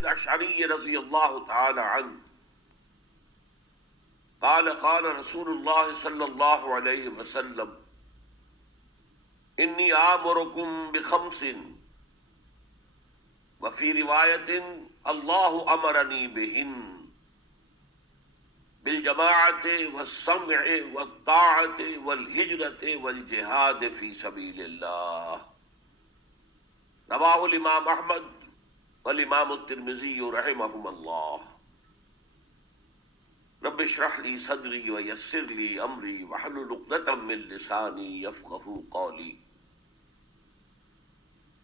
الأشعري رضي الله تعالى عنه قال رسول الله صلى الله عليه وسلم إني آمركم بخمس وفي رواية الله أمرني بهن بالجماعة والسمع والطاعة والهجرة والجهاد في سبيل الله رواه الإمام أحمد والإمام الترمذي رحمهما الله رب اشرح لي صدري ويسر لي أمري واحلل عقدة من لساني يفقهوا قولي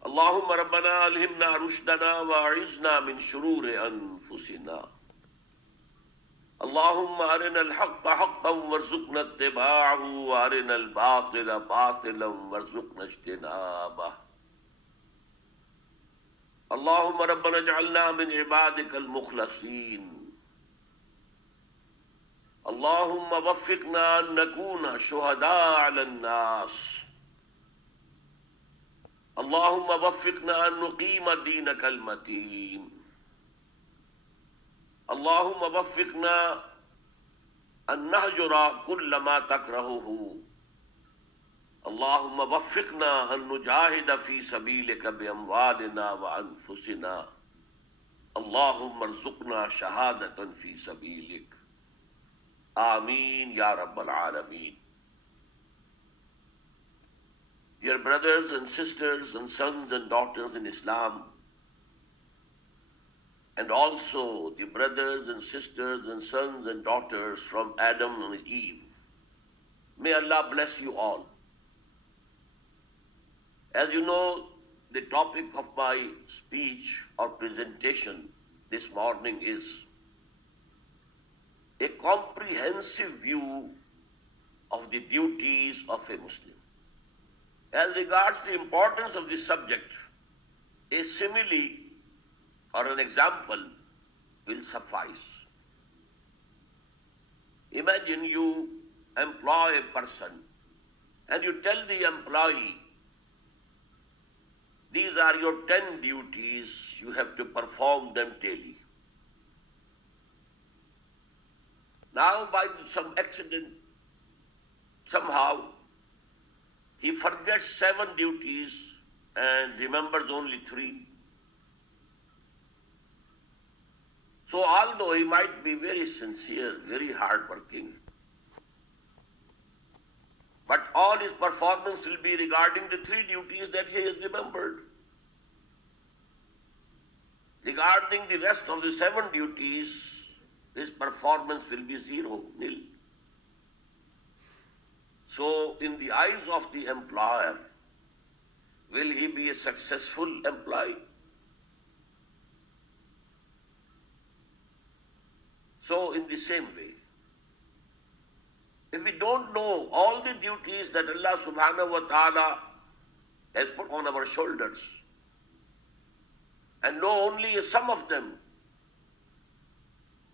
اللهم ربنا ألهمنا رشدنا وأعذنا من شرور أنفسنا اللهم أرنا الحق حقا وارزقنا اتباعه وأرنا الباطل باطلا وارزقنا اجتنابه اللهم ربنا اجعلنا من عبادك المخلصين اللهم وفقنا أن نكون شهداء على الناس اللهم وفقنا أن نقيم دينك المتين اللهم وفقنا أن نهجر كل ما تكرهه اللهم وفقنا أن نجاهد في سبيلك بأموالنا وأنفسنا اللهم ارزقنا شهادة في سبيلك آمين يا رب العالمين. Dear brothers and sisters and sons and daughters in Islam, and also the brothers and sisters and sons and daughters from Adam and Eve, may Allah bless you all. As you know, the topic of my speech or presentation this morning is a comprehensive view of the duties of a Muslim. As regards the importance of this subject, a simile or an example will suffice. Imagine you employ a person and you tell the employee, these are your 10 duties, you have to perform them daily. Now by some accident, somehow, he forgets 7 duties and remembers only 3. So although he might be very sincere, very hardworking, but all his performance will be regarding the 3 duties that he has remembered. Regarding the rest of the 7 duties, his performance will be 0, nil. So in the eyes of the employer, will he be a successful employee? So in the same way, if we don't know all the duties that Allah subhanahu wa ta'ala has put on our shoulders, and know only some of them,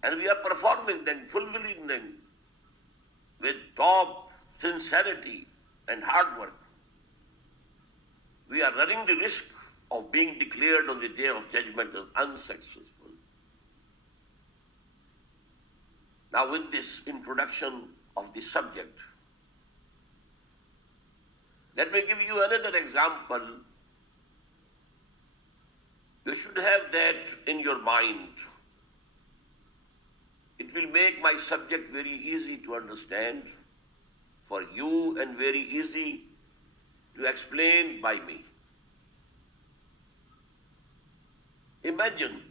and we are performing them, fulfilling them with top sincerity and hard work, we are running the risk of being declared on the day of judgment as unsuccessful. Now with this introduction of the subject, let me give you another example. You should have that in your mind. It will make my subject very easy to understand for you and very easy to explain by me. Imagine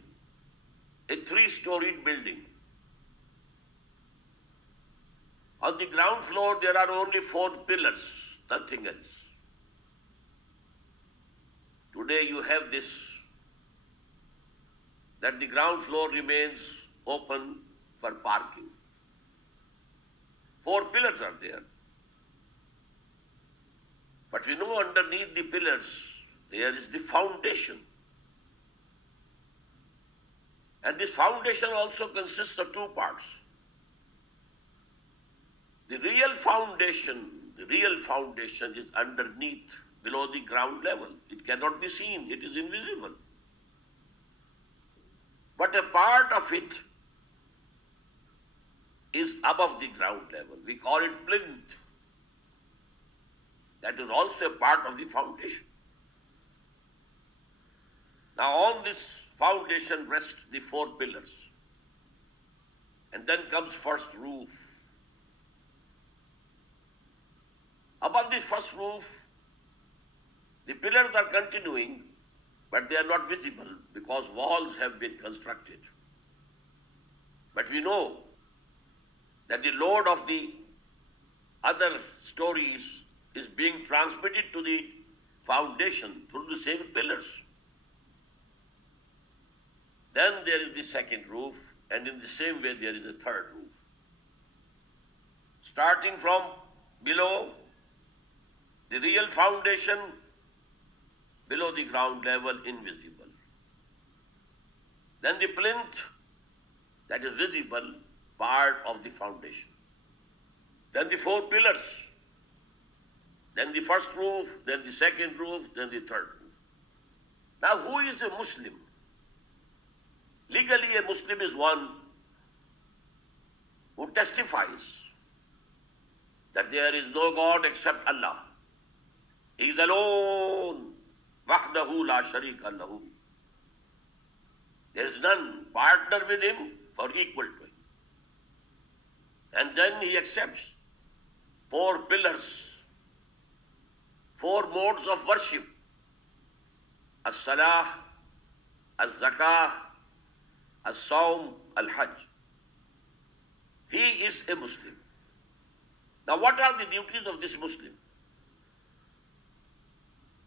a 3-storied building. On the ground floor there are only 4 pillars, nothing else. Today you have this, that the ground floor remains open for parking. 4 pillars are there. But you know, underneath the pillars, there is the foundation. And this foundation also consists of 2 parts. The real foundation is underneath, below the ground level. It cannot be seen, it is invisible. But a part of it is above the ground level. We call it plinth. That is also a part of the foundation. Now on this foundation rests the four pillars. And then comes first roof. Above this first roof, the pillars are continuing, but they are not visible because walls have been constructed. But we know that the load of the other stories is being transmitted to the foundation through the same pillars. Then there is the second roof, and in the same way there is a third roof. Starting from below, the real foundation, below the ground level, invisible. Then the plinth, that is visible, part of the foundation. Then the four pillars, then the first roof, then the second roof, then the third roof. Now, who is a Muslim? Legally, a Muslim is one who testifies that there is no God except Allah. He is alone. Wahdahu la sharika lahu. There is none partner with him or equal to him. And then he accepts four pillars, four modes of worship: as-salah, az-zakah, as-sawm, al-hajj. He is a Muslim. Now what are the duties of this Muslim?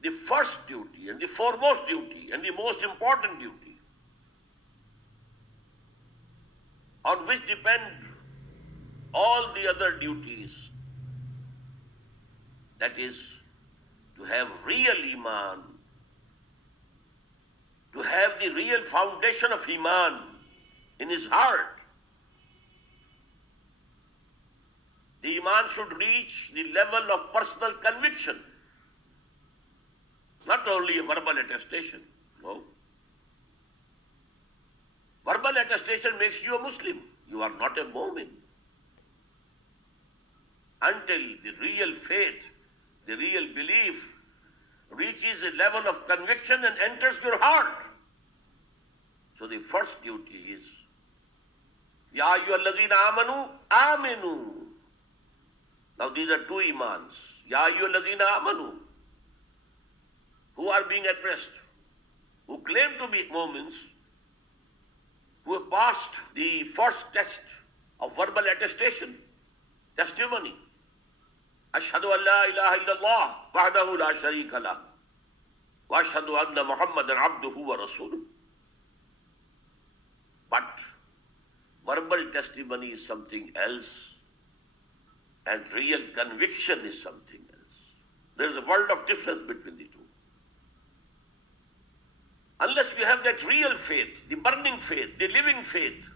The first duty and the foremost duty and the most important duty, on which depend all the other duties, that is to have real Iman, to have the real foundation of Iman in his heart. The Iman should reach the level of personal conviction, not only a verbal attestation. No. Verbal attestation makes you a Muslim. You are not a Momin. Until the real faith, the real belief reaches a level of conviction and enters your heart. So the first duty is, Ya ayyuhallazina amanu, aminu. Now these are two imans. Ya ayyuhallazina amanu, who are being addressed, who claim to be Momins, who have passed the first test of verbal attestation, testimony. Ashhadu an la ilaha illallah wahdahu la sharika lah wa ashhadu anna Muhammadan abduhu wa rasuluh. But verbal testimony is something else, and real conviction is something else. There is a world of difference between the two. Unless you have that real faith, the burning faith, the living faith,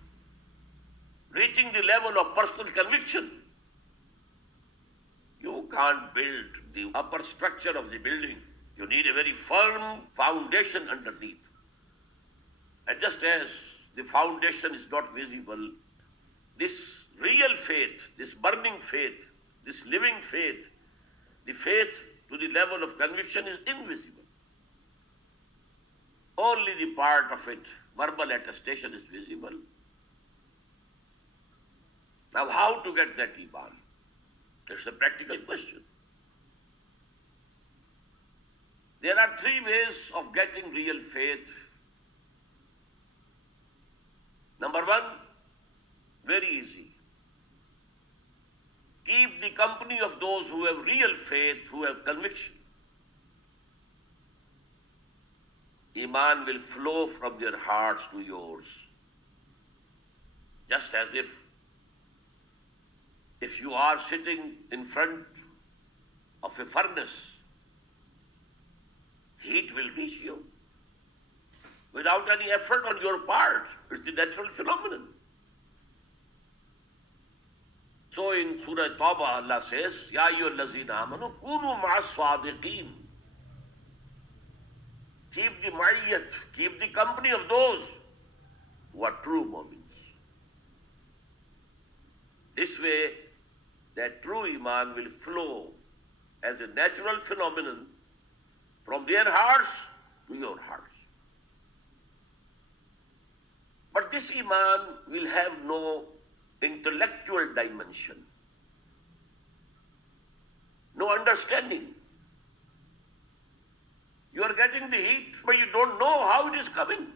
reaching the level of personal conviction, you can't build the upper structure of the building. You need a very firm foundation underneath. And just as the foundation is not visible, this real faith, this burning faith, this living faith, the faith to the level of conviction is invisible. Only the part of it, verbal attestation, is visible. Now how to get that Iman? It's a practical question. There are three ways of getting real faith. Number one, very easy. Keep the company of those who have real faith, who have conviction. Iman will flow from their hearts to yours. Just as if you are sitting in front of a furnace, heat will reach you without any effort on your part. It's the natural phenomenon. So in Surah Tawbah, Allah says, Ya ayyuhallazina amanu kunu ma'as sadiqeen. Keep the ma'iyyat, keep the company of those true Momins. This way, that true Iman will flow as a natural phenomenon from their hearts to your hearts. But this Iman will have no intellectual dimension, no understanding. You are getting the heat, but you don't know how it is coming.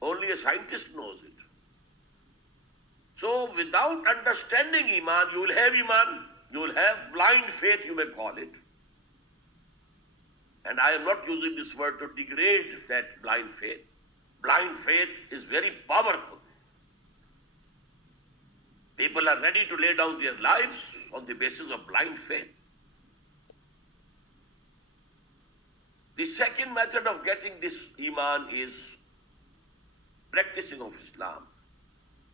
Only a scientist knows it. So without understanding Iman, you will have Iman, you will have blind faith, you may call it. And I am not using this word to degrade that blind faith. Blind faith is very powerful. People are ready to lay down their lives on the basis of blind faith. The second method of getting this Iman is practicing of Islam,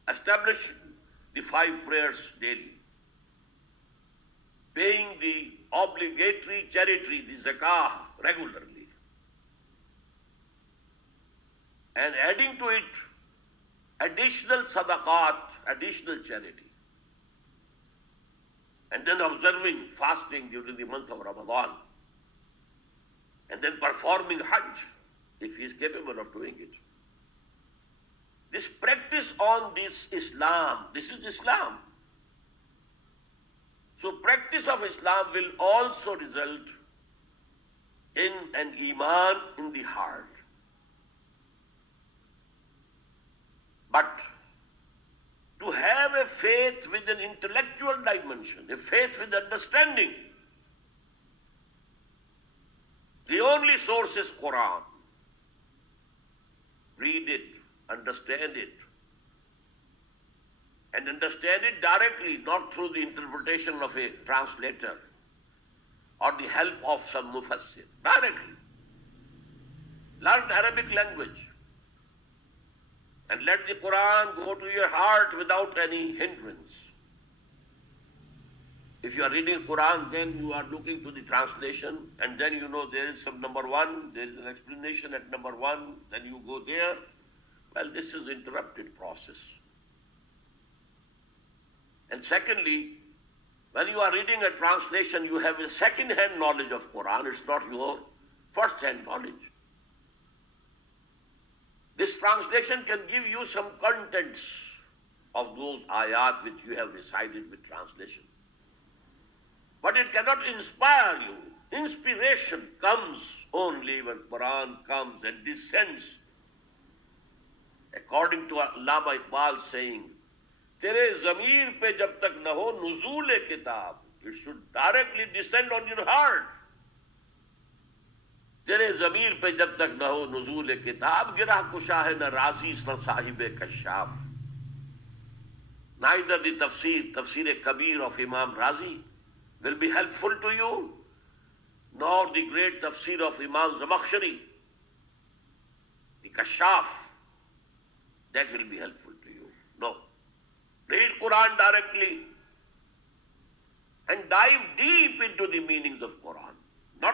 establishing the 5 prayers daily, paying the obligatory charity, the zakah, regularly, and adding to it additional sadaqat, additional charity, and then observing fasting during the month of Ramadan, and then performing Hajj if he is capable of doing it. This practice on this Islam, this is Islam. So practice of Islam will also result in an Iman in the heart. But to have a faith with an intellectual dimension, a faith with understanding, the only source is Quran. Read it, understand it, and understand it directly, not through the interpretation of a translator or the help of some mufassir. Directly. Learn Arabic language and let the Quran go to your heart without any hindrance. If you are reading Quran, then you are looking to the translation, and then you know there is some number 1, there is an explanation at number 1, then you go there. Well, this is interrupted process. And secondly, when you are reading a translation, you have a second-hand knowledge of Quran. It's not your first-hand knowledge. This translation can give you some contents of those ayat which you have recited with translation. But it cannot inspire you. Inspiration comes only when Quran comes and descends. According to Allama Iqbal saying, Tere zamir pe jab tak na ho nuzul-e-kitab. It should directly descend on your heart. Tere zamir pe jab tak na ho nuzul-e-kitab, girah kusha hai na razi na sahib-e-kashaf. Neither the Tafsir-e-Kabir of Imam Razi will be helpful to you, nor the great tafsir of Imam Zamakhshari, the Kashaf, that will be helpful to you. No. Read Quran directly and dive deep into the meanings of Quran.